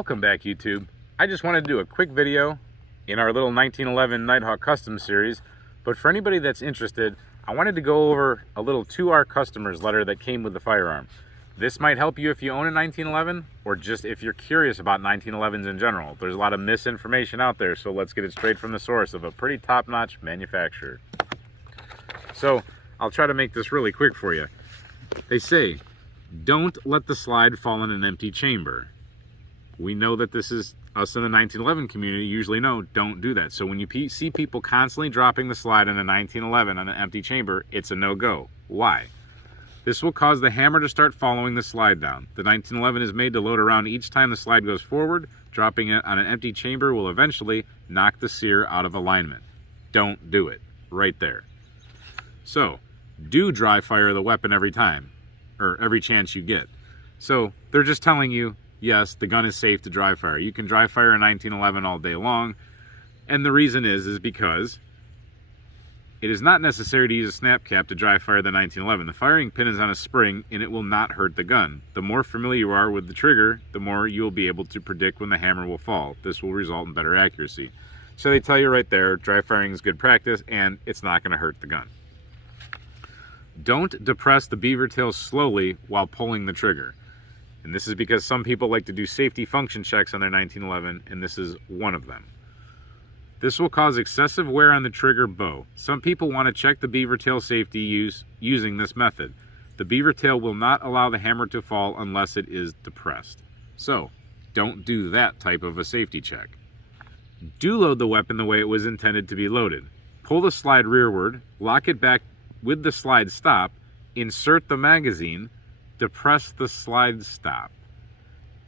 Welcome back, YouTube. I just wanted to do a quick video in our little 1911 Nighthawk Custom series, but for anybody that's interested, I wanted to go over a little to our customers letter that came with the firearm. This might help you if you own a 1911 or just if you're curious about 1911s in general. There's a lot of misinformation out there, so let's get it straight from the source of a pretty top-notch manufacturer. So I'll try to make this really quick for you. They say, don't let the slide fall in an empty chamber. We know that this is, us in the 1911 community usually know, don't do that. So when you see people constantly dropping the slide in a 1911 on an empty chamber, it's a no-go. Why? This will cause the hammer to start following the slide down. The 1911 is made to load around each time the slide goes forward. Dropping it on an empty chamber will eventually knock the sear out of alignment. Don't do it. Right there. So, do dry fire the weapon every time, or every chance you get. So, they're just telling you, yes, the gun is safe to dry fire. You can dry fire a 1911 all day long, and the reason is because it is not necessary to use a snap cap to dry fire the 1911. The firing pin is on a spring, and it will not hurt the gun. The more familiar you are with the trigger, the more you will be able to predict when the hammer will fall. This will result in better accuracy. So they tell you right there, dry firing is good practice, and it's not going to hurt the gun. Don't depress the beaver tail slowly while pulling the trigger. And this is because some people like to do safety function checks on their 1911, and this is one of them. This will cause excessive wear on the trigger bow. Some people want to check the beaver tail safety using this method. The beaver tail will not allow the hammer to fall unless it is depressed. So, don't do that type of a safety check. Do load the weapon the way it was intended to be loaded. Pull the slide rearward, lock it back with the slide stop, insert the magazine, depress the slide stop,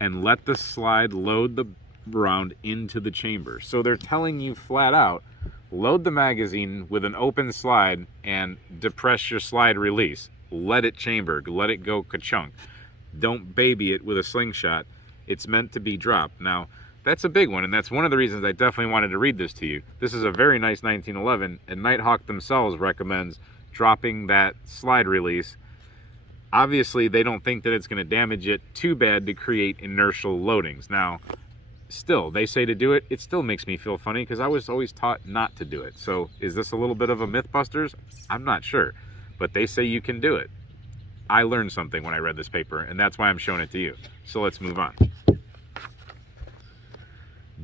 and let the slide load the round into the chamber. So they're telling you flat out, load the magazine with an open slide and depress your slide release. Let it chamber, let it go ka-chunk. Don't baby it with a slingshot. It's meant to be dropped. Now, that's a big one, and that's one of the reasons I definitely wanted to read this to you. This is a very nice 1911, and Nighthawk themselves recommends dropping that slide release. Obviously, they don't think that it's going to damage it too bad to create inertial loadings. Now, still, they say to do it. It still makes me feel funny because I was always taught not to do it. So is this a little bit of a Mythbusters? I'm not sure, but they say you can do it. I learned something when I read this paper, and that's why I'm showing it to you. So let's move on.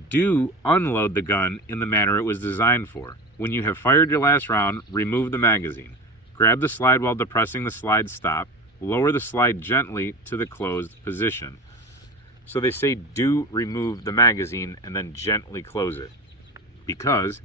Do unload the gun in the manner it was designed for. When you have fired your last round, remove the magazine. Grab the slide while depressing the slide stop. Lower the slide gently to the closed position. So they say do remove the magazine and then gently close it. Because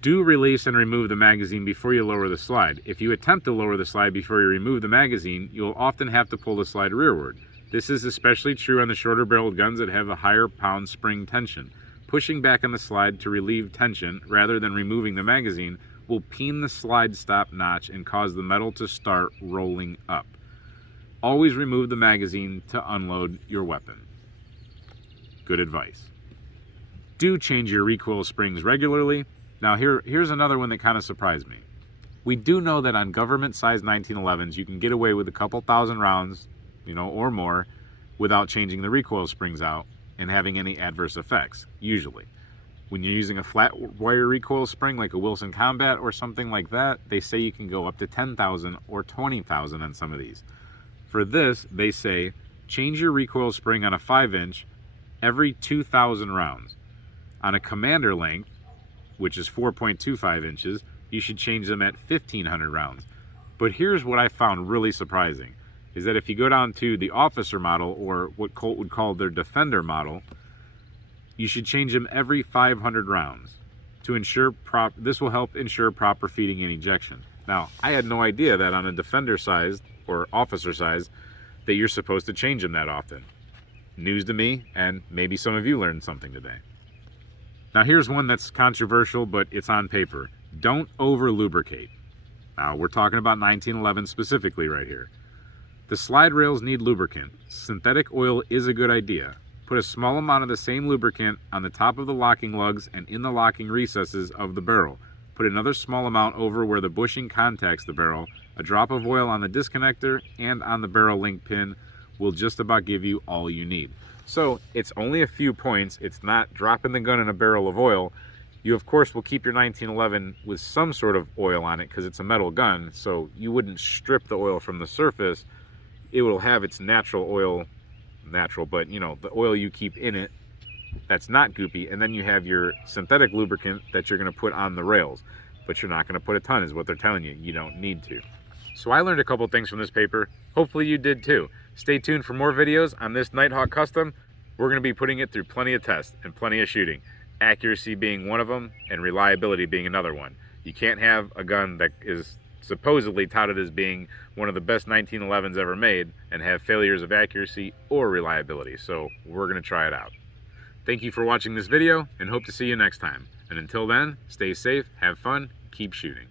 do release and remove the magazine before you lower the slide. If you attempt to lower the slide before you remove the magazine, you'll often have to pull the slide rearward. This is especially true on the shorter barreled guns that have a higher pound spring tension. Pushing back on the slide to relieve tension rather than removing the magazine will peen the slide stop notch and cause the metal to start rolling up. Always remove the magazine to unload your weapon. Good advice. Do change your recoil springs regularly. Now here's another one that kind of surprised me. We do know that on government-sized 1911s, you can get away with a couple thousand rounds, or more, without changing the recoil springs out and having any adverse effects, usually. When you're using a flat wire recoil spring like a Wilson Combat or something like that, they say you can go up to 10,000 or 20,000 on some of these. For this, they say, change your recoil spring on a 5-inch every 2,000 rounds. On a commander length, which is 4.25 inches, you should change them at 1,500 rounds. But here's what I found really surprising, is that if you go down to the officer model, or what Colt would call their defender model, you should change them every 500 rounds. To ensure this will help ensure proper feeding and ejection. Now, I had no idea that on a defender size or officer size that you're supposed to change them that often. News to me, and maybe some of you learned something today. Now here's one that's controversial, but it's on paper. Don't over lubricate. Now we're talking about 1911 specifically right here. The slide rails need lubricant. Synthetic oil is a good idea. Put a small amount of the same lubricant on the top of the locking lugs and in the locking recesses of the barrel. Put another small amount over where the bushing contacts the barrel. A drop of oil on the disconnector and on the barrel link pin will just about give you all you need. So it's only a few points. It's not dropping the gun in a barrel of oil. You of course will keep your 1911 with some sort of oil on it because it's a metal gun, so you wouldn't strip the oil from the surface. It will have its natural oil, but you know, the oil you keep in it that's not goopy, and then you have your synthetic lubricant that you're going to put on the rails, but you're not going to put a ton, is what they're telling you. You don't need to. So I learned a couple things from this paper. Hopefully you did too. Stay tuned for more videos on this Nighthawk Custom. We're going to be putting it through plenty of tests and plenty of shooting. Accuracy being one of them, and reliability being another one. You can't have a gun that is supposedly touted as being one of the best 1911s ever made and have failures of accuracy or reliability. So we're going to try it out. Thank you for watching this video and hope to see you next time. And until then, stay safe, have fun, keep shooting.